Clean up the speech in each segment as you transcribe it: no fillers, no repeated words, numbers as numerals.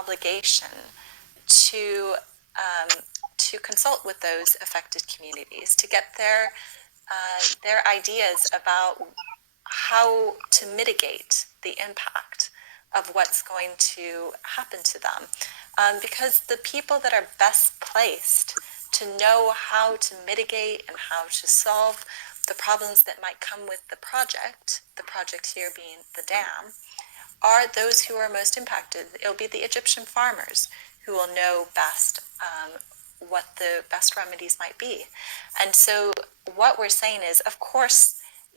obligation to consult with those affected communities, to get their ideas about how to mitigate the impact of what's going to happen to them. Because the people that are best placed to know how to mitigate and how to solve the problems that might come with the project here being the dam, are those who are most impacted. It'll be the Egyptian farmers who will know best what the best remedies might be. And so what we're saying is, of course,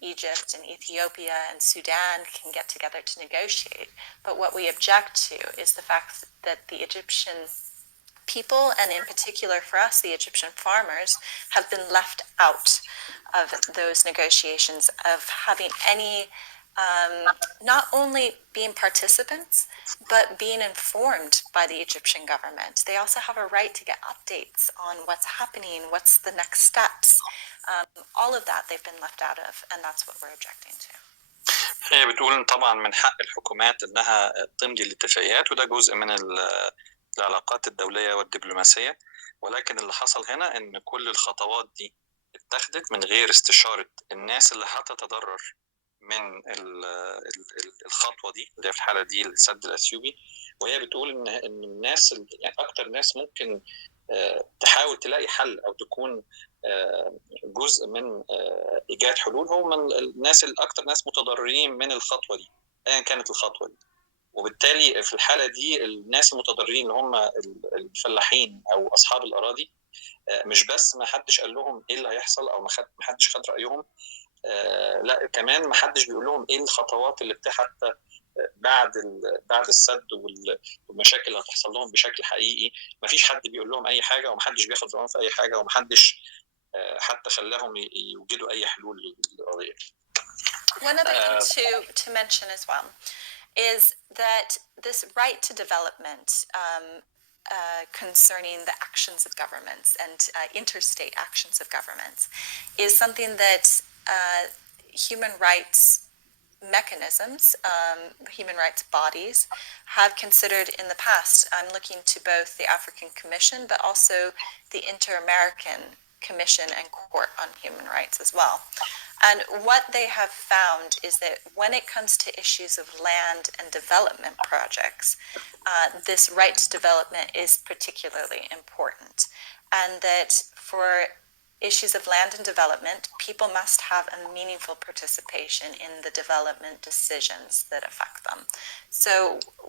Egypt and Ethiopia and Sudan can get together to negotiate, but what we object to is the fact that the Egyptian people, and in particular for us, the Egyptian farmers, have been left out of those negotiations, of having any, not only being participants, but being informed by the Egyptian government. They also have a right to get updates on what's happening, what's the next steps. All of that they've been left out of, and that's what we're objecting to. هي بتقول إن طبعا من حق الحكومات إنها تمضي الاتفاقيات، وده جزء من العلاقات الدولية والدبلوماسية، ولكن اللي حصل هنا إن كل الخطوات دي اتخذت من غير استشارة الناس اللي هتتضرر من الخطوة دي، اللي في الحالة دي السد الأثيوبي. وهي بتقول إن الناس يعني أكتر ناس ممكن تحاول تلاقي حل أو تكون جزء من إيجاد حلول هم الناس الأكتر ناس متضررين من الخطوة دي أيا كانت الخطوة دي. وبالتالي في الحالة دي الناس المتضررين اللي هم الفلاحين أو أصحاب الأراضي، مش بس ما حدش قال لهم إيه اللي هيحصل أو ما حدش خد رأيهم، لا كمان ما حدش بيقول لهم إيه الخطوات اللي حتى بعد السد والمشاكل اللي هتحصل لهم بشكل حقيقي. ما فيش حد بيقول لهم أي حاجة، وما حدش بياخد رأيهم في أي حاجة، وما حدش حتى خلاهم يوجدوا أي حلول للقضية. One other thing to mention as well is that this right to development concerning the actions of governments and interstate actions of governments is something that human rights mechanisms, human rights bodies have considered in the past. I'm looking to both the African Commission but also the Inter-American Commission and Court on Human Rights as well. And what they have found is that when it comes to issues of land and development projects, this right to development is particularly important. And that for issues of land and development, people must have a meaningful participation in the development decisions that affect them. So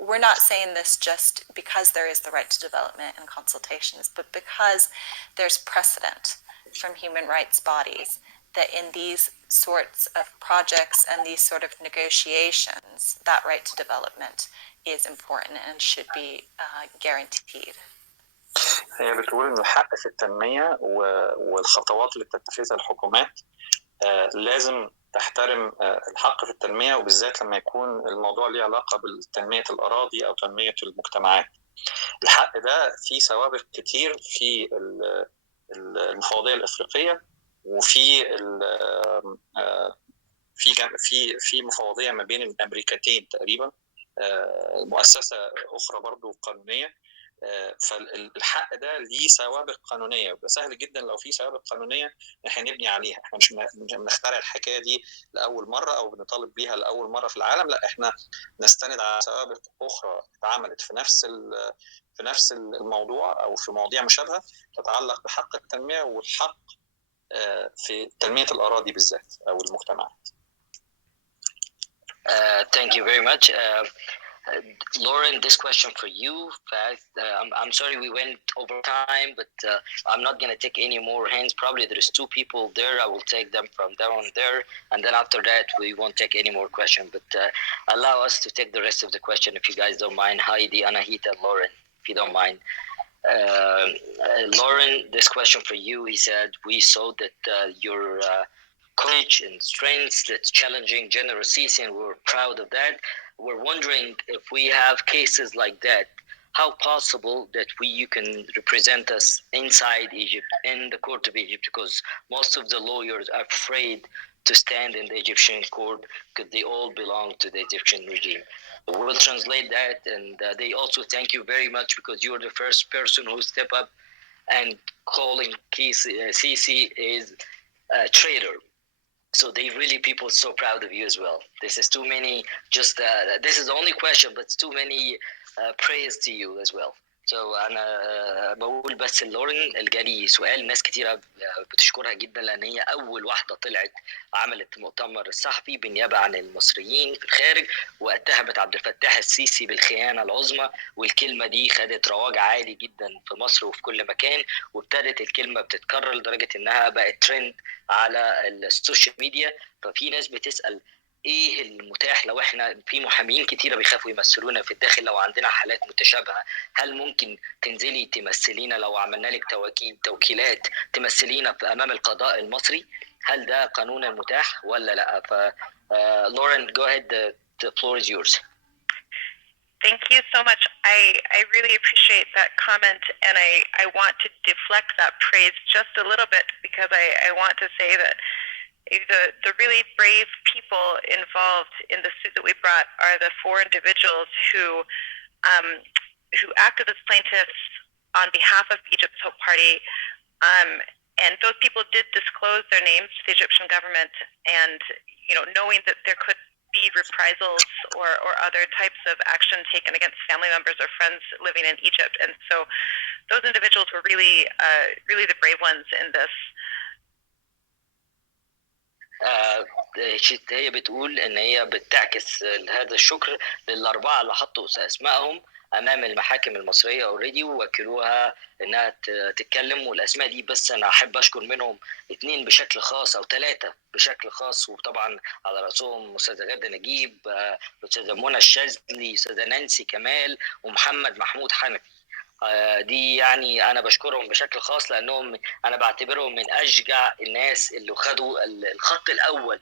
we're not saying this just because there is the right to development and consultations, but because there's precedent from human rights bodies that in these sorts of projects and these sort of negotiations, that right to development is important and should be guaranteed. هي بتقول إن الحق في التنمية والخطوات اللي بتتخذها الحكومات لازم تحترم الحق في التنمية، وبالذات لما يكون الموضوع ليه علاقة بتنمية الأراضي أو تنمية المجتمعات. الحق ده فيه سوابق كتير في المفوضية الإفريقية، وفي في مفوضية ما بين الأمريكتين تقريبا، مؤسسة أخرى برضو قانونية. فالحق ده ليه سوابق قانونيه، ويبقى سهل جدا لو في سوابق قانونيه احنا نبني عليها. احنا مش بنخترع الحكايه دي لاول مره او بنطالب بيها لاول مره في العالم، لا احنا نستند على سوابق اخرى اتعملت في نفس الموضوع او في مواضيع مشابهه تتعلق بحق التنميه والحق في تنميه الاراضي بالذات او المجتمعات. Thank you very much. Lauren, this question for you. I'm sorry we went over time, but I'm not going to take any more hands. Probably there's two people there. I will take them from down there. And then after that, we won't take any more questions. But allow us to take the rest of the question if you guys don't mind. Heidi, Anahita, and Lauren, if you don't mind. Lauren, this question for you. He said, we saw that your courage and strength that's challenging General Sisi, and we're proud of that. We're wondering if we have cases like that, how possible that you can represent us inside Egypt, in the court of Egypt, because most of the lawyers are afraid to stand in the Egyptian court because they all belong to the Egyptian regime. will translate that, and they also thank you very much because you're the first person who step up and calling Sisi is a traitor. So they really, people so proud of you as well. This is too many, just this is the only question, but it's too many praise to you as well. So انا بقول بس لورين الجالي سؤال، ناس كتيره بتشكرها جدا لان هي اول واحده طلعت عملت مؤتمر الصحفي بالنيابه عن المصريين في الخارج واتهمت عبد الفتاح السيسي بالخيانه العظمى، والكلمه دي خدت رواج عالي جدا في مصر وفي كل مكان، وابتدت الكلمه بتتكرر لدرجه انها بقت ترند على السوشيال ميديا. ففي ناس بتسال ايه المتاح لو احنا في محامين كتيره بيخافوا يمثلونا في الداخل، لو عندنا حالات متشابهه هل ممكن تنزلي تمثلينا لو عملنا لك توكيلات تمثلينا في امام القضاء المصري؟ هل ده قانونا متاح ولا لا؟ ف Lauren, go ahead, the floor is yours. Thank you so much. I really appreciate that comment, and I want to deflect that praise just a little bit because I want to say that the really brave people involved in the suit that we brought are the four individuals who acted as plaintiffs on behalf of Egypt's Hope Party, and those people did disclose their names to the Egyptian government, and knowing that there could be reprisals or other types of action taken against family members or friends living in Egypt, and so those individuals were really the brave ones in this. هي بتقول ان هي بتعكس هذا الشكر للاربعه اللي حطوا اسمائهم امام المحاكم المصريه اوريدي ووكلوها انها تتكلم، والاسماء دي بس انا احب اشكر منهم 2 بشكل خاص او 3 بشكل خاص، وطبعا على راسهم استاذه غاده نجيب، استاذه منى الشاذلي، استاذه نانسي كمال، ومحمد محمود حنفي. دي يعني انا بشكرهم بشكل خاص لانهم انا بعتبرهم من اشجع الناس اللي خدوا الخط الاول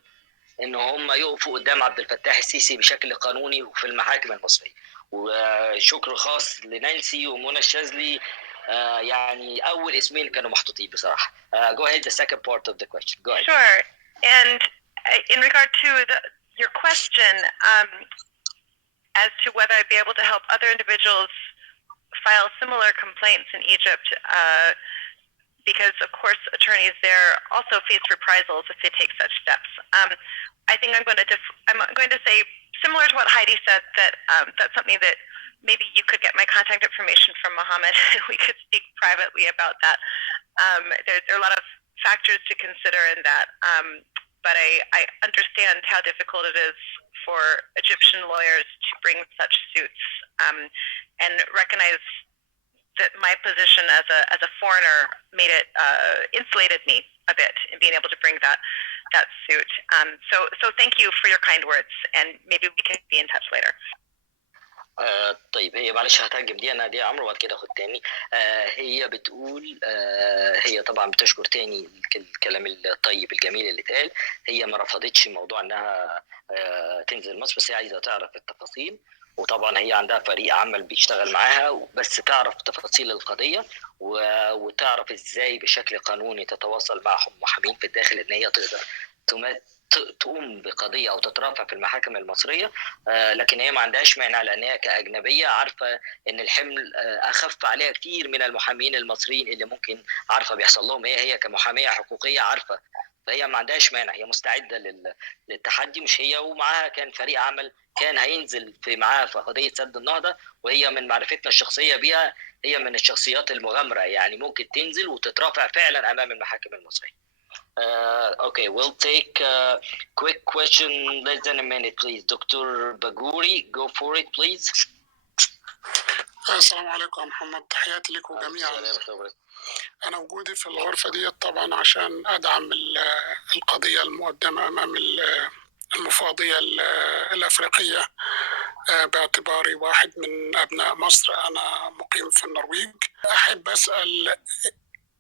ان هم يقفوا قدام عبد الفتاح السيسي بشكل قانوني وفي المحاكم المصريه. وشكر خاص لنانسي ومنى الشاذلي، يعني اول اسمين كانوا محطوطين بصراحه. Go ahead, the second part of the question. Go ahead. Sure. And in regard to your question as to whether I'd be able to help other individuals file similar complaints in Egypt, because of course attorneys there also face reprisals if they take such steps. I think I'm going to say, similar to what Heidi said, that that's something that maybe you could get my contact information from Mohammed and we could speak privately about that. There are a lot of factors to consider in that, but I understand how difficult it is for Egyptian lawyers to bring such suits, and recognize that my position as a foreigner made it insulated me a bit in being able to bring that suit. So thank you for your kind words, and maybe we can be in touch later. طيب هي معلش هترجم دي انا دي عمرو وبعد كده اخد تاني. هي بتقول هي طبعا بتشكر تاني الكلام الطيب الجميل اللي اتقال. هي ما رفضتش موضوع انها تنزل مصر، بس هي عايزه تعرف التفاصيل، وطبعا هي عندها فريق عمل بيشتغل معاها بس تعرف تفاصيل القضيه وتعرف ازاي بشكل قانوني تتواصل مع محامين في الداخل ان هي تقدر تقوم بقضيه او تترافع في المحاكم المصريه. لكن هي ما عندهاش مانع لان هي كاجنبيه عارفه ان الحمل اخف عليها كتير من المحامين المصريين اللي ممكن عارفه بيحصل لهم. هي كمحاميه حقوقيه عارفه، فهي ما عندهاش مانع، هي مستعده للتحدي. مش هي ومعاها كان فريق عمل كان هينزل معاها في قضيه سد النهضه، وهي من معرفتنا الشخصيه بيها هي من الشخصيات المغامره، يعني ممكن تنزل وتترافع فعلا امام المحاكم المصريه. Okay, we'll take a quick question, less than a minute, please. Dr. Baguri, go for it, please. السلام عليكم يا محمد، تحياتي لكم جميعا. أنا وجودي في الغرفة دي طبعا عشان أدعم القضية المقدمة أمام المفوضية الإفريقية، باعتباري واحد من أبناء مصر، أنا مقيم في النرويج. أحب أسأل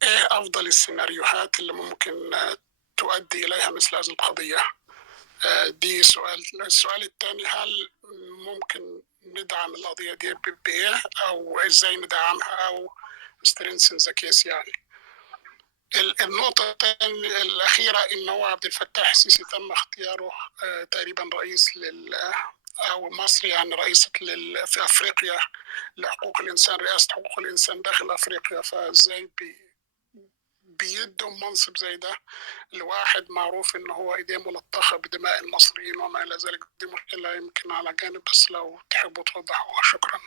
إيه أفضل السيناريوهات اللي ممكن تؤدي إليها مثل هذه القضية؟ دي سؤال. السؤال الثاني، هل ممكن ندعم القضية دي بإيه أو إزاي ندعمها أو strengthen the case يعني؟ النقطة الأخيرة إن هو عبد الفتاح السيسي تم اختياره تقريبا رئيس أو مصر يعني رئيسة في أفريقيا لحقوق الإنسان، رئاسة حقوق الإنسان داخل أفريقيا، فإزاي بيدوا منصب زي ده لواحد معروف إن هو إيديه ملطخة بدماء المصريين وما إلى ذلك؟ دي مشكلة يمكن على جانب، بس لو تحبوا توضحوها. شكرا.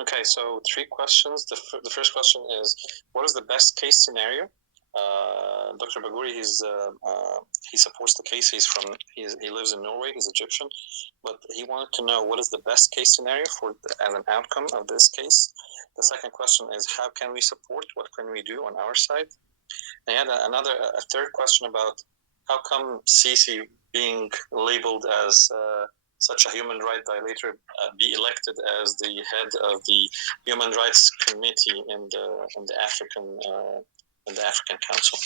Okay, so three questions. The first question is, what is the best case scenario? Dr. Baguri, he supports the case. He lives in Norway. He's Egyptian, but he wanted to know what is the best case scenario as an outcome of this case. The second question is, how can we support? What can we do on our side? And he had a third question about how come Sisi, being labeled as such a human rights violator, be elected as the head of the Human Rights Committee in the African Council.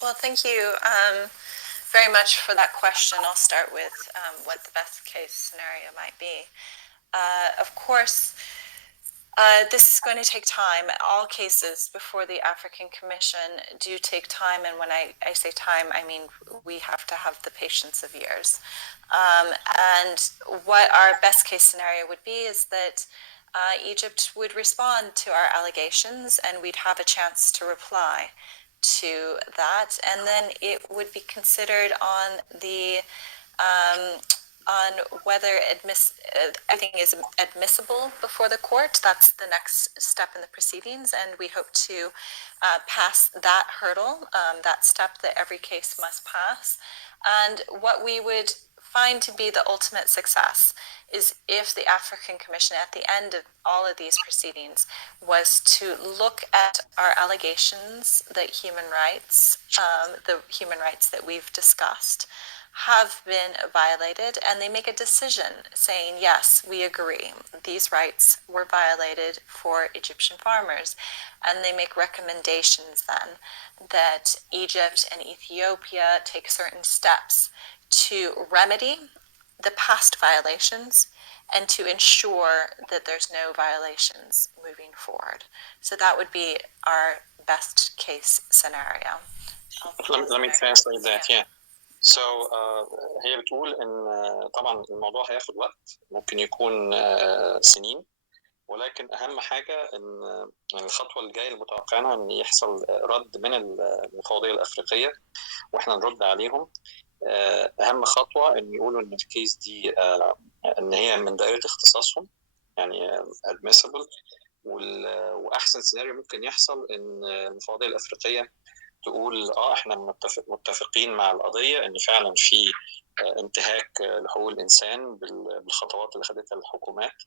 Well, thank you very much for that question. I'll start with what the best case scenario might be. Of course, this is going to take time. All cases before the African Commission do take time, and when I say time, I mean we have to have the patience of years. And what our best case scenario would be is that Egypt would respond to our allegations, and we'd have a chance to reply to that, and then it would be considered on whether everything is admissible before the court. That's the next step in the proceedings, and we hope to pass that hurdle, that step that every case must pass. And what we would find to be the ultimate success is if the African Commission, at the end of all of these proceedings, was to look at our allegations that the human rights that we've discussed have been violated, and they make a decision saying, yes, we agree, these rights were violated for Egyptian farmers, and they make recommendations then that Egypt and Ethiopia take certain steps to remedy the past violations and to ensure that there's no violations moving forward. So that would be our best case scenario. Let me translate that, yeah. So هي بتقول إن طبعا الموضوع هياخد وقت، ممكن يكون سنين، ولكن أهم حاجة إن الخطوة الجاية المتوقعة إن يحصل رد من المقاضية الأفريقية وإحنا نرد عليهم. أهم خطوة إن يقولوا إن الكيس دي إن هي من دائرة اختصاصهم، يعني admissible، وأحسن سيناريو ممكن يحصل إن المقاضية الأفريقية تقول احنا متفقين مع القضيه ان فعلا في انتهاك لحقوق الانسان بالخطوات اللي خدتها الحكومات،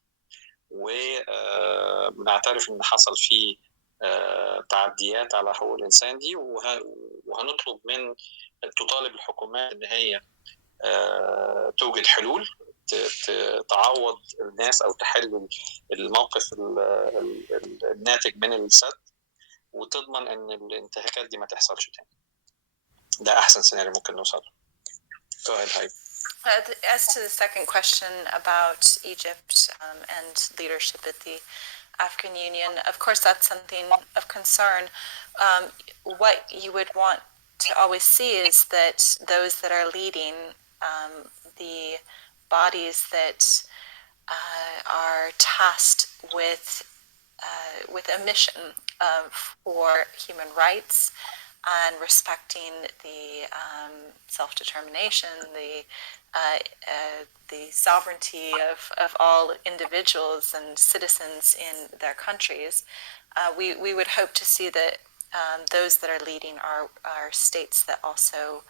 وبنعترف ان حصل فيه تعديات على حقوق الانسان دي، وهنطلب من تطالب الحكومات ان هي توجد حلول تعوض الناس او تحل الموقف الناتج من السد، وتضمن ان الانتهاكات دي ما تحصلش تاني. ده احسن سيناريو ممكن نوصل. Go ahead, Heidi. As to the second question about Egypt and leadership at the African Union, of course that's something of concern. What you would want to always see is that those that are leading the bodies that are tasked with a mission for human rights and respecting the self-determination, the sovereignty of all individuals and citizens in their countries. We would hope to see that those that are leading are states that also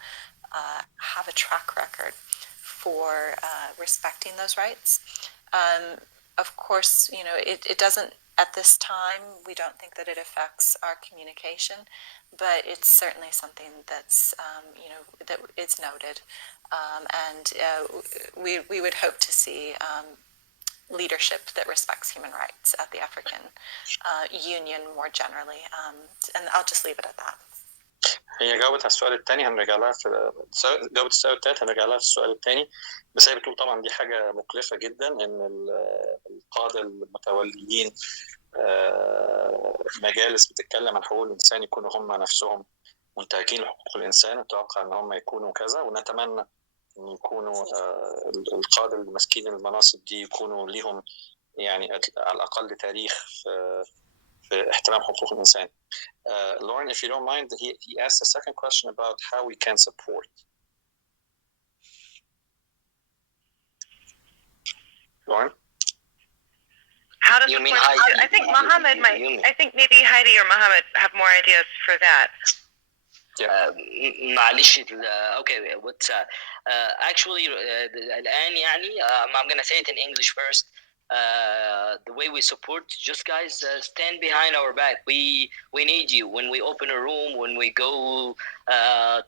have a track record for respecting those rights. Of course, it doesn't, at this time, we don't think that it affects our communication, but it's certainly something that's, that is noted. And we would hope to see leadership that respects human rights at the African Union more generally. And I'll just leave it at that. هي جاوبت على السؤال الثاني، هنرجع لها جاوبت السؤال الثالث، هنرجع لها في السؤال الثاني. بس هي بتقول طبعا دي حاجه مكلفه جدا ان القاده المتوليين مجالس بتتكلم عن حقوق الانسان يكونوا هم نفسهم منتهكين لحقوق الإنسان، نتوقع أن هم يكونوا كذا، ونتمنى أن يكونوا القادة المسكين المناصب دي يكونوا لهم يعني على الأقل تاريخ في احترام حقوق الإنسان. Lauren, if you don't mind, he asked a second question about how we can support. Lauren? How to You mean support? Heidi? I think Mohammed might. I think maybe Heidi or Mohammed have more ideas for that. معلش okay, what's actually الآن يعني I'm gonna say it in English first. The way we support, just guys, stand behind our back. We need you when we open a room, when we go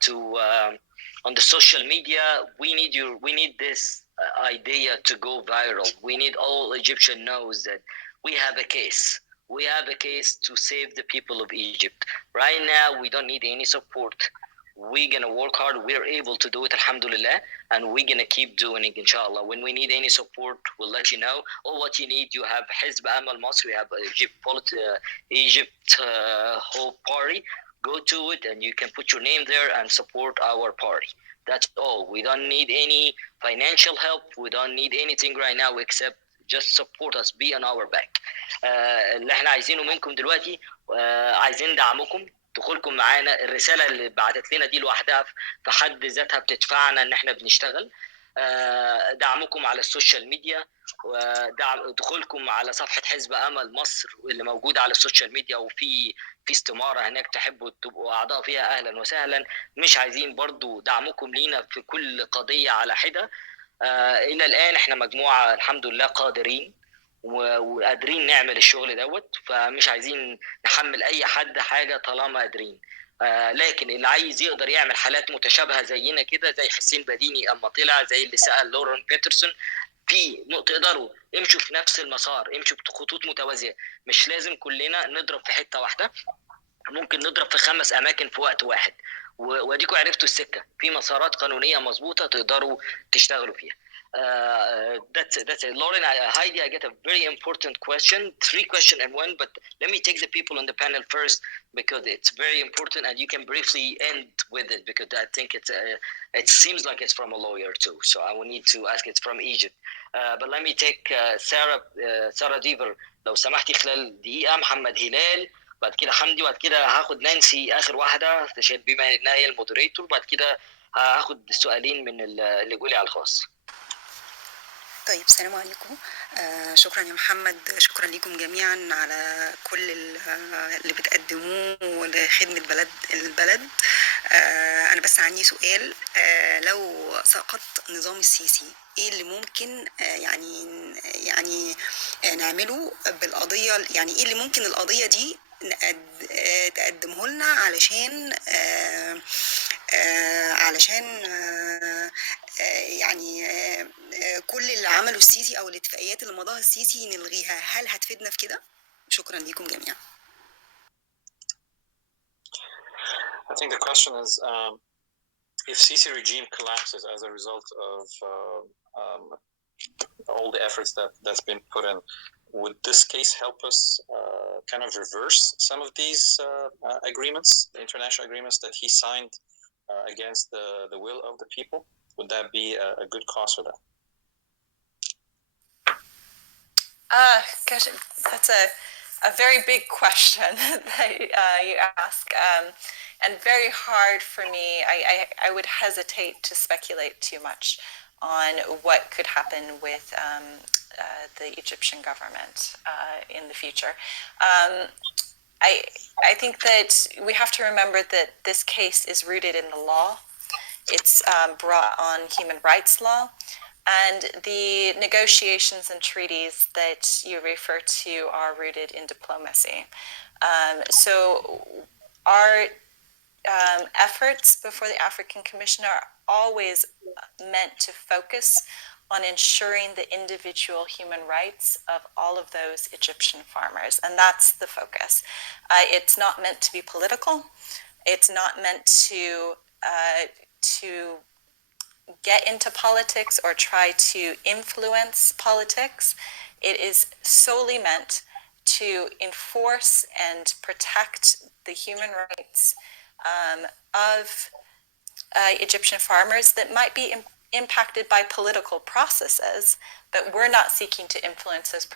to on the social media. We need you. We need this idea to go viral. We need all Egyptian knows that we have a case. We have a case to save the people of Egypt. Right now, we don't need any support. We're gonna work hard. We're able to do it, alhamdulillah, and we're gonna keep doing it, inshallah. When we need any support, we'll let you know. Or what you need, you have Hizb Amal Masr, we have Egypt Hope Party. Go to it, and you can put your name there and support our party. That's all. We don't need any financial help. We don't need anything right now except just support us, be on our back. اللي احنا عايزينه منكم دلوقتي عايزين دعمكم، دخولكم معانا. الرسالة اللي بعتت لنا دي لوحدها في حد ذاتها بتدفعنا ان احنا بنشتغل. دعمكم على السوشيال ميديا، دخولكم على صفحة حزب أمل مصر اللي موجودة على السوشيال ميديا، وفي استمارة هناك تحبوا تبقوا أعضاء فيها أهلا وسهلا. مش عايزين برضو دعمكم لينا في كل قضية على حدة. إلى الآن احنا مجموعة الحمد لله قادرين وقادرين نعمل الشغل دوت، فمش عايزين نحمل أي حد حاجة طالما قادرين. لكن اللي عايز يقدر يعمل حالات متشابهة زينا كده، زي حسين بديني أما طلع، زي اللي سأل لورين بيترسون، في تقدروا امشوا في نفس المسار، امشوا بخطوط متوازية. مش لازم كلنا نضرب في حتة واحدة، ممكن نضرب في 5 أماكن في وقت واحد، واديكوا عرفتوا السكة. في مسارات قانونية مظبوطة تقدروا تشتغلوا فيها. That's it. Lauren, Heidi, I get a very important question, 3 questions in one, but let me take the people on the panel first because it's very important, and you can briefly end with it because I think it seems like it's from a lawyer too, so I will need to ask. It's from Egypt, but let me take Sarah Deaver لو سمحتي خلال دقيقة. محمد هلال، بعد كده حمدي، بعد كده هاخد نانسي آخر واحدة بما إنها هي المودريتور، بعد كده هاخد السؤالين من اللي جولي على الخاص. طيب السلام عليكم. شكرا يا محمد، شكرا لكم جميعا على كل اللي بتقدموه لخدمة البلد. أنا بس عندي سؤال. لو سقط نظام السيسي، إيه اللي ممكن يعني نعمله بالقضية؟ يعني إيه اللي ممكن القضية دي تقدمه لنا علشان يعني كل اللي عمله السيسي او الاتفاقيات اللي مضاها السيسي نلغيها؟ هل هتفيدنا في كده؟ شكرا لكم جميعا. I think the question is if Sisi regime collapses as a result of all the efforts that's been put in, would this case help us kind of reverse some of these agreements, the international agreements that he signed against the will of the people? Would that be a good cause for that? Gosh, that's a very big question that you ask, and very hard for me. I would hesitate to speculate too much on what could happen with the Egyptian government in the future. I think that we have to remember that this case is rooted in the law. It's brought on human rights law, and the negotiations and treaties that you refer to are rooted in diplomacy. So our efforts before the African Commission are always meant to focus on ensuring the individual human rights of all of those Egyptian farmers, and that's the focus. It's not meant to be political. It's not meant to get into politics or try to influence politics. It is solely meant to enforce and protect the human rights of Egyptian farmers that might be impacted by political processes, but we're not seeking to influence those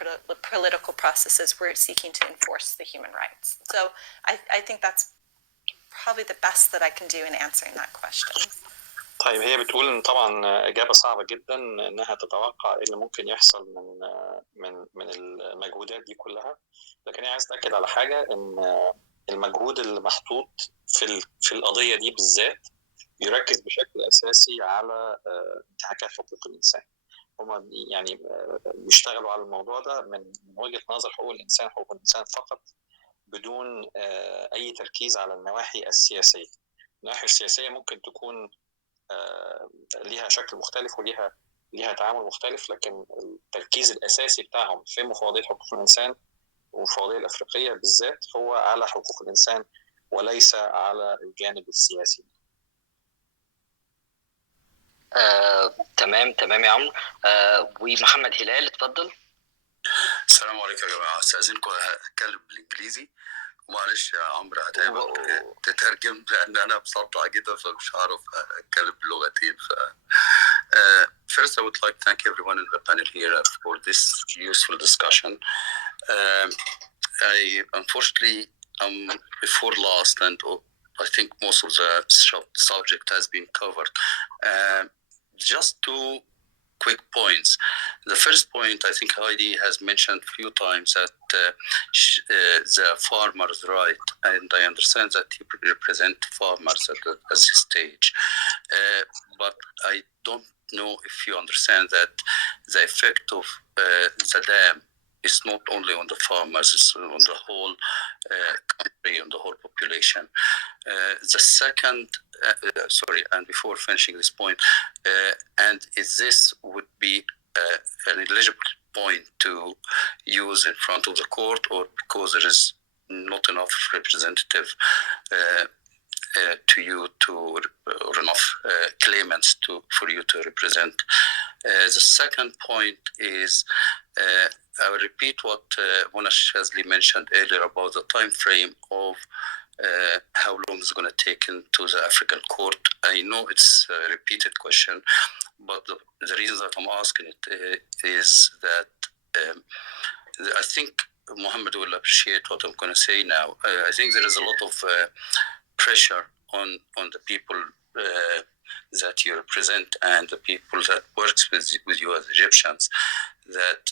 political processes. We're seeking to enforce the human rights. So I think that's probably the best that I can do in answering that question. طيب هي بتقول ان طبعا اجابه صعبه جدا انها تتوقع ايه اللي ممكن يحصل من المجهودات دي كلها، لكن هي عايز تاكد على حاجه ان المجهود اللي محطوط في القضيه دي بالذات يركز بشكل اساسي على انتهاكات حقوق الانسان. هم يعني بيشتغلوا على الموضوع ده من وجهه نظر حقوق الانسان فقط، بدون اي تركيز على النواحي السياسيه. النواحي السياسيه ممكن تكون ليها شكل مختلف وليها تعامل مختلف، لكن التركيز الاساسي بتاعهم في مفوضيه حقوق الانسان والمفوضيه الافريقيه بالذات هو على حقوق الانسان وليس على الجانب السياسي. تمام يا عمرو. ومحمد هلال اتفضل. السلام عليكم يا جماعه، استاذنكم هتكلم بالانجليزي ومعلش يا عمرو هتعبك تترجم لان انا مصدع جدا فمش هعرف اتكلم باللغتين. First, I would like to thank everyone in the panel here for this useful discussion. I unfortunately before last, and I think most of the subject has been covered. Just two quick points. The first point, I think Heidi has mentioned a few times that the farmers' right, and I understand that he represent farmers at this stage. But I don't know if you understand that the effect of the dam is not only on the farmers, it's on the whole country, on the whole population. The second, and before finishing this point, and if this would be an eligible point to use in front of the court, or because there is not enough representative to you or enough claimants for you to represent. The second point is, I will repeat what Mona Shazli mentioned earlier about the time frame of how long it's going to take into the African court. I know it's a repeated question, but the reason that I'm asking it is that I think Mohammed will appreciate what I'm going to say now. I think there is a lot of pressure on the people that you represent and the people that works with you as Egyptians, that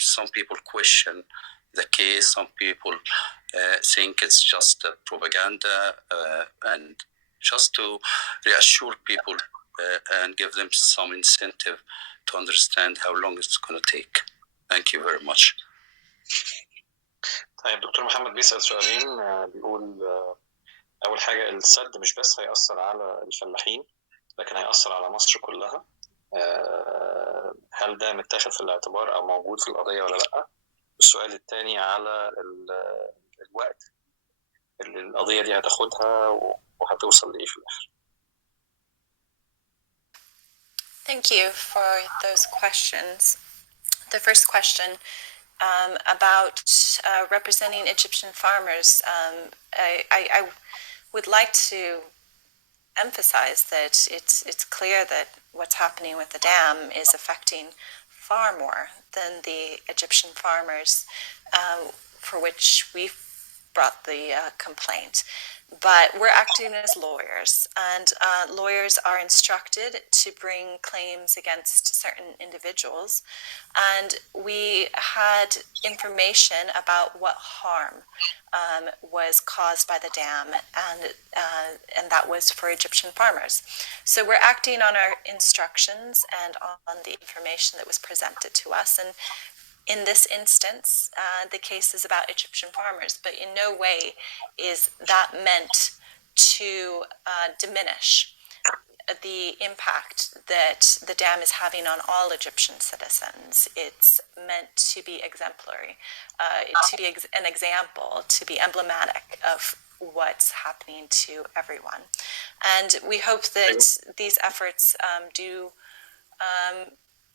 some people question the case, some people think it's just propaganda, and just to reassure people and give them some incentive to understand how long it's going to take. Thank you very much. طيب دكتور محمد بيسأل سؤالين. بيقول أول حاجة السد مش بس هيأثر على الفلاحين لكن هيأثر على مصر كلها. هل ده متاخد في الاعتبار أو موجود في القضية ولا لأ؟ السؤال الثاني على الوقت اللي القضية دي هتاخدها وهتوصل لإيه في الآخر. Thank you for those questions. The first question about representing Egyptian farmers, I would like to emphasize that it's clear that what's happening with the dam is affecting far more than the Egyptian farmers for which we brought the complaint. But we're acting as lawyers, and lawyers are instructed to bring claims against certain individuals. And we had information about what harm was caused by the dam, and that was for Egyptian farmers. So we're acting on our instructions and on the information that was presented to us. And in this instance, the case is about Egyptian farmers, but in no way is that meant to diminish the impact that the dam is having on all Egyptian citizens. It's meant to be exemplary, to be an example, to be emblematic of what's happening to everyone. And we hope that these efforts do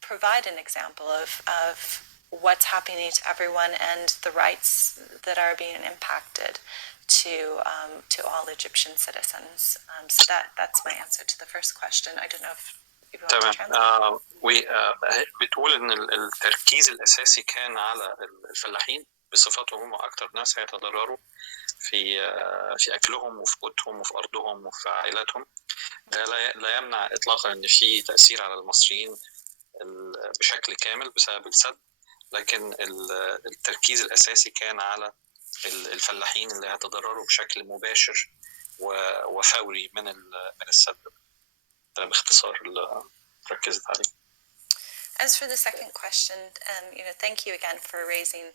provide an example of what's happening to everyone and the rights that are being impacted. to all Egyptian citizens. So that's my answer to the first question. I don't know if you want to translate. بتقول ان التركيز الاساسي كان على الفلاحين بصفتهم هم اكثر ناس هيتضرروا في اكلهم وفي قوتهم وفي ارضهم وفي عائلاتهم. ده لا يمنع اطلاقا ان في تاثير على المصريين بشكل كامل بسبب السد، لكن التركيز الاساسي كان على الفلاحين اللي هيتضرروا بشكل مباشر وفوري من السد. ده باختصار اللي ركزت عليه. As for the second question, thank you again for raising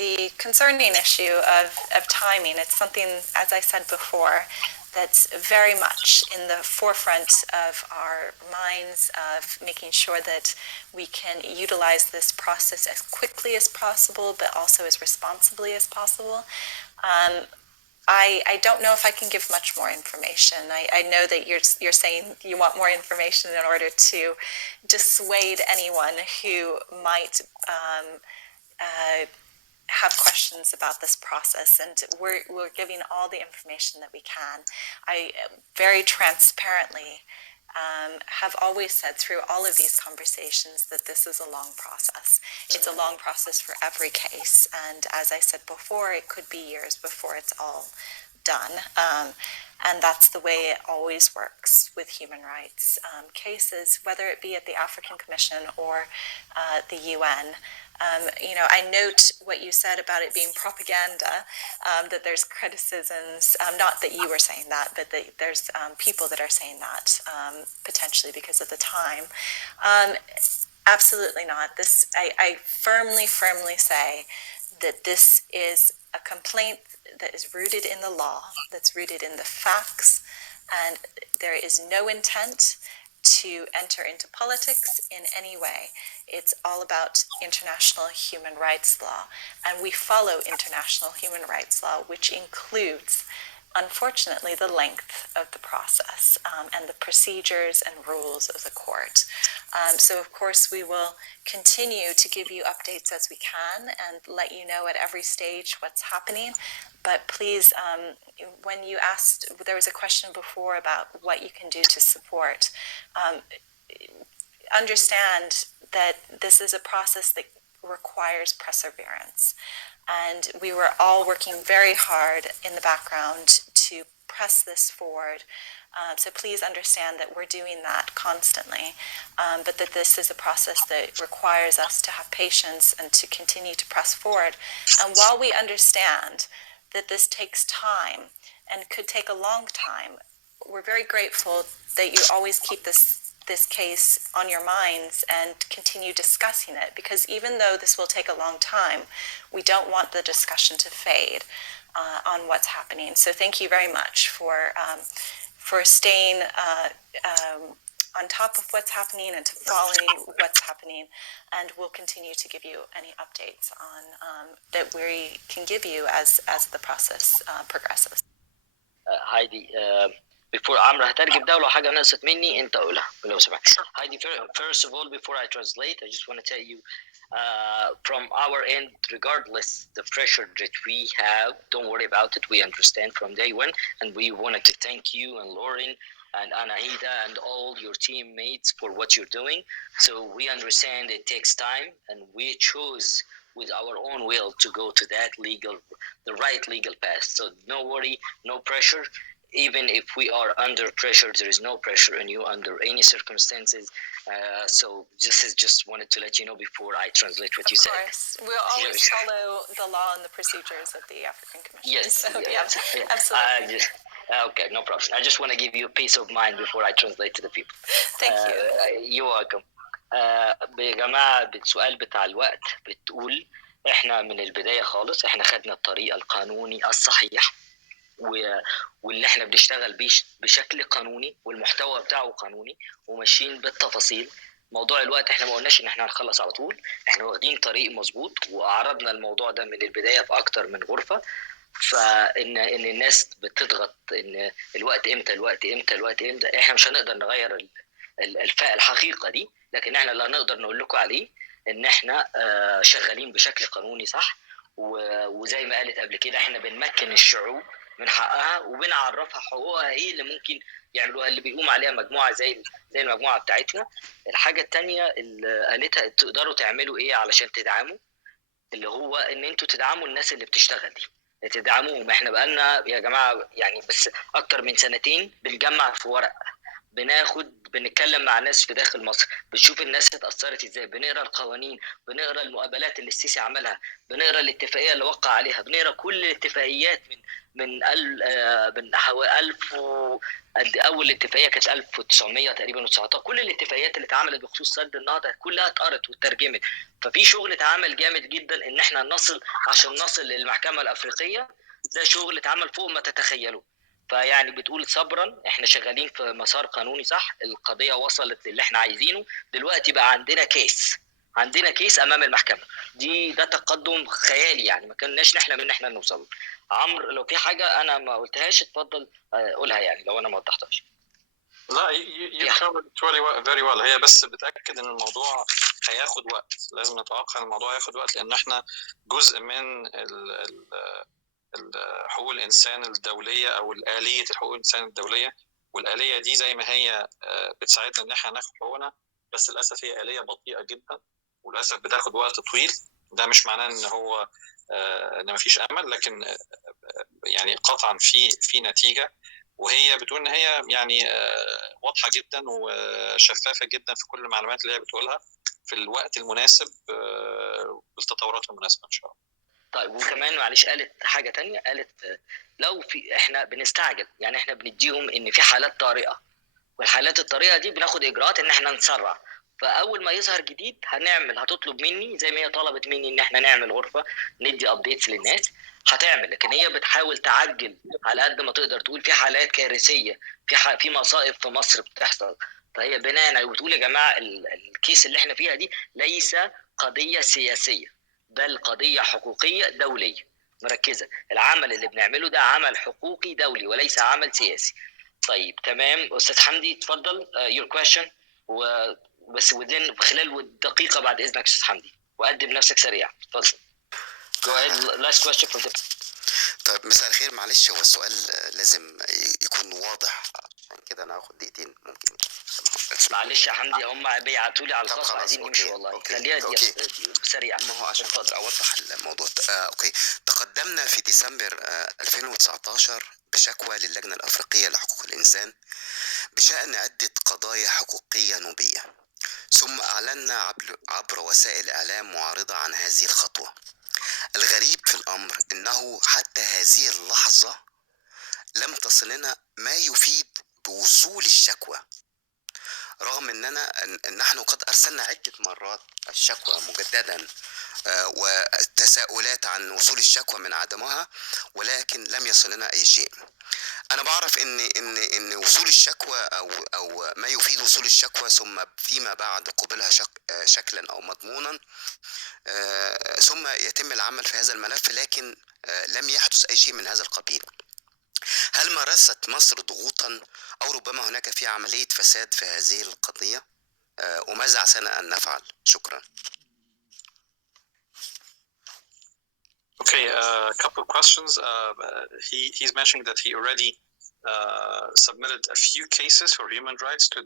the concerning issue of timing. It's something, as I said before, that's very much in the forefront of our minds, of making sure that we can utilize this process as quickly as possible, but also as responsibly as possible. I don't know if I can give much more information. I know that you're saying you want more information in order to dissuade anyone who might have questions about this process, and we're giving all the information that we can. I very transparently have always said through all of these conversations that this is a long process. It's a long process for every case, and as I said before, it could be years before it's all done. And that's the way it always works with human rights cases, whether it be at the African Commission or the UN. I note what you said about it being propaganda, that there's criticisms, not that you were saying that, but that there's people that are saying that, potentially because of the time. Absolutely not. I firmly say that this is a complaint that is rooted in the law, that's rooted in the facts, and there is no intent to enter into politics in any way. It's all about international human rights law, and we follow international human rights law, which includes, unfortunately, the length of the process and the procedures and rules of the court. So, of course, we will continue to give you updates as we can and let you know at every stage what's happening. But please, when you asked, there was a question before about what you can do to support. Understand that this is a process that requires perseverance. And we were all working very hard in the background to press this forward. So please understand that we're doing that constantly, but that this is a process that requires us to have patience and to continue to press forward. And while we understand that this takes time and could take a long time, we're very grateful that you always keep this case on your minds and continue discussing it, because even though this will take a long time, we don't want the discussion to fade on what's happening. So thank you very much for staying on top of what's happening and to following what's happening, and we'll continue to give you any updates on that we can give you as the process progresses. Heidi, before Amra هترجم ده ولو حاجة نقصت مني أنت قولها لو سمحت. Heidi, first of all, before I translate, I just want to tell you, from our end, regardless the pressure that we have, don't worry about it. We understand from day one, and we wanted to thank you and Lauren and Anahita and all your teammates for what you're doing. So we understand it takes time, and we chose with our own will to go to the right legal path. So no worry, no pressure. Even if we are under pressure, there is no pressure on you under any circumstances. So this is just wanted to let you know before I translate what you said. Of course, we'll always follow the law and the procedures of the African Commission. Yes, so, yes. Absolutely. Okay, no problem. I just want to give you peace of mind before I translate to the people. Thank you. You're welcome. يا جماعة بالسؤال بتاع الوقت بتقول احنا من البداية خالص احنا خدنا الطريق القانوني الصحيح واللي احنا بنشتغل بيه بشكل قانوني والمحتوى بتاعه قانوني وماشيين بالتفاصيل. موضوع الوقت احنا ما قلناش ان احنا هنخلص على طول، احنا واخدين طريق مظبوط وعرضنا الموضوع ده من البداية في اكتر من غرفة. فان الناس بتضغط ان الوقت امتى، احنا مش هنقدر نغير الحقيقة دي، لكن احنا اللي هنقدر نقول لكم عليه ان احنا شغالين بشكل قانوني صح، وزي ما قالت قبل كده احنا بنمكن الشعوب من حقها وبنعرفها حقوقها ايه اللي ممكن يعملوها، اللي بيقوم عليها مجموعه زي المجموعه بتاعتنا. الحاجه الثانيه اللي قالتها تقدروا تعملوا ايه علشان تدعموا، اللي هو ان انتوا تدعموا الناس اللي بتشتغل دي، تدعموهم. احنا بقالنا يا جماعه يعني بس اكتر من سنتين بنجمع في ورق، بنتكلم مع ناس في داخل مصر، بنشوف الناس اتأثرت ازاي، بنقرا القوانين، بنقرا المقابلات اللي السيسي عملها، بنقرا الاتفاقيه اللي وقع عليها، بنقرا كل الاتفاقيات من حوالي 1000 اول اتفاقيه كانت 1900 تقريبا و19، كل الاتفاقيات اللي اتعملت بخصوص سد النهضه كلها اتقرت واترجمت. ففي شغل اتعمل جامد جدا ان احنا عشان نصل للمحكمه الافريقيه، ده شغل اتعمل فوق ما تتخيلوا. فيعني بتقول صبرا، احنا شغالين في مسار قانوني صح، القضيه وصلت للي احنا عايزينه، دلوقتي بقى عندنا كيس امام المحكمه. ده تقدم خيالي يعني، ما كناش نحلم ان احنا نوصل. عمرو لو في حاجه انا ما قلتهاش اتفضل قولها يعني لو انا ما وضحتهاش. لا you covered very well. هي بس بتأكد ان الموضوع هياخد وقت، لازم نتوقع الموضوع هياخد وقت، لان احنا جزء من حقوق الانسان الدوليه او الآلية الحقوق الانسان الدوليه، والآلية دي زي ما هي بتساعدنا ان احنا ناخد حقوقنا، بس للاسف هي آلية بطيئه جدا وللاسف بتاخد وقت طويل. ده مش معناه ان هو ان مفيش امل، لكن يعني قطعا في نتيجه، وهي بتقول ان هي يعني واضحه جدا وشفافه جدا في كل المعلومات اللي هي بتقولها في الوقت المناسب بالتطورات المناسبه ان شاء الله. طيب وكمان معلش قالت حاجه تانية، قالت لو في احنا بنستعجل، يعني احنا بنديهم ان في حالات طارئه، والحالات الطارئه دي بناخد اجراءات ان احنا نسرع، فاول ما يظهر جديد هتطلب مني زي ما هي طلبت مني ان احنا نعمل غرفه ندي ابديتس للناس، هتعمل. لكن هي بتحاول تعجل على قد ما تقدر، تقول في حالات كارثيه، في مصائب في مصر بتحصل، فهي بناء وتقول يا جماعه الكيس اللي احنا فيها دي ليس قضيه سياسيه، بل قضيه حقوقيه دوليه. مركزه، العمل اللي بنعمله ده عمل حقوقي دولي وليس عمل سياسي. طيب تمام استاذ حمدي اتفضل your question، بس خلال دقيقه بعد اذنك استاذ حمدي، وقدم نفسك سريع اتفضل. Go ahead, last question from the... طيب مساء الخير، معلش هو السؤال لازم يكون واضح، عشان كده انا هاخد دقيقتين ممكن. معلش يا حمدي هم بيعتوا لي على الخاص عايزين يمشوا والله. خليها سريع. ما هو عشان خاطر اوضح الموضوع. اوكي، تقدمنا في ديسمبر 2019 بشكوى للجنة الأفريقية لحقوق الإنسان بشأن عدة قضايا حقوقية نوبية، ثم أعلنا عبر وسائل إعلام معارضة عن هذه الخطوة. الغريب في الأمر أنه حتى هذه اللحظة لم تصلنا ما يفيد بوصول الشكوى، رغم أننا نحن قد أرسلنا عدة مرات الشكوى مجددا وتساؤلات عن وصول الشكوى من عدمها، ولكن لم يصلنا أي شيء. أنا بعرف إن وصول الشكوى أو ما يفيد وصول الشكوى ثم فيما بعد قبلها شكلا أو مضمونا، ثم يتم العمل في هذا الملف، لكن لم يحدث أي شيء من هذا القبيل. هل مارست مصر ضغوطا أو ربما هناك في عملية فساد في هذه القضية؟ وماذا عسانا أن نفعل؟ شكرا. Okay, a couple of questions. He's mentioning that he already submitted a few cases for human rights to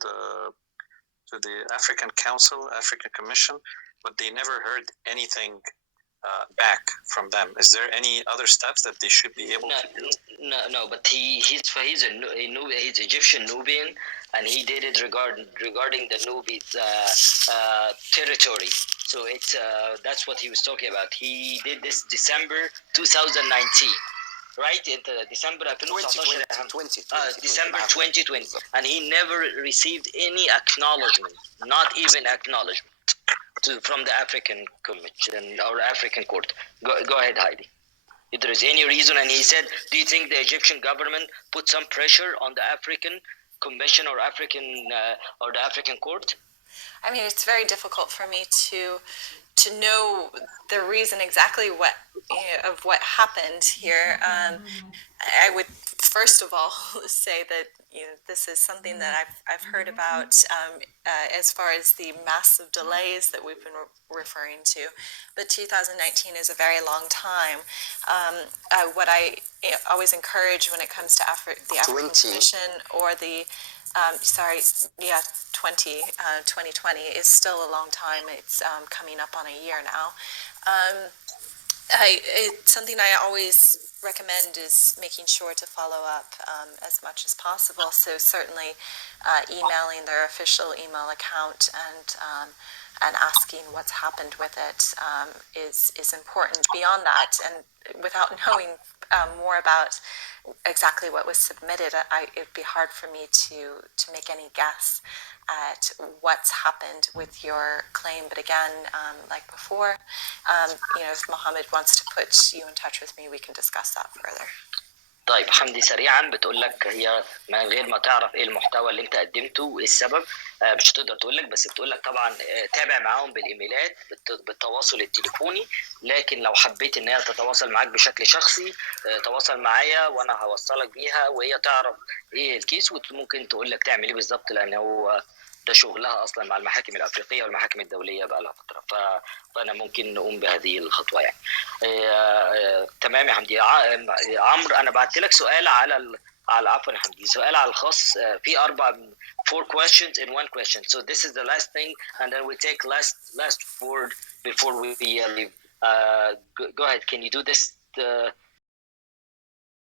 the African Council, African Commission, but they never heard anything back from them. Is there any other steps that they should be able to do? No, but he's Egyptian Nubian, and he did it regarding the Nubi territory. So it's that's what he was talking about. He did this December 2019, right? December 2020. December 2020, and he never received any acknowledgement, not even acknowledgement, from the African Commission or African Court. Go ahead, Heidi. If there is any reason, and he said, do you think the Egyptian government put some pressure on the African Commission or the African Court? I mean, it's very difficult for me to know the reason exactly what happened here. I would first of all say that this is something that I've heard about as far as the massive delays that we've been referring to, but 2019 is a very long time. What I always encourage when it comes to the African Commission or the 2020 is still a long time. It's coming up on a year now. Something I always recommend is making sure to follow up as much as possible. So certainly emailing their official email account and asking what's happened with it is important. Beyond that, and without knowing more about exactly what was submitted, it'd be hard for me to make any guess at what's happened with your claim. But again, like before, if Mohammed wants to put you in touch with me, we can discuss that further. طيب حمدي سريعا بتقول لك هي من غير ما تعرف ايه المحتوى اللي انت قدمته وايه السبب مش هتقدر تقول لك، بس بتقول لك طبعا تابع معاهم بالايميلات بالتواصل التليفوني، لكن لو حبيت ان هي تتواصل معاك بشكل شخصي تواصل معايا وانا هوصلك بيها وهي تعرف ايه الكيس وممكن تقول لك تعمل ايه بالظبط، لان هو ده شغلها اصلا مع المحاكم الافريقيه والمحاكم الدوليه بقى لها فتره، فانا ممكن نقوم بهذه الخطوه يعني. تمام يا حمدي. عمرو انا بعت لك سؤال على عفوا يا حمدي، سؤال على الخاص في 4 questions in 1 question, so this is the last thing and then we take last word before we leave. Go ahead, can you do this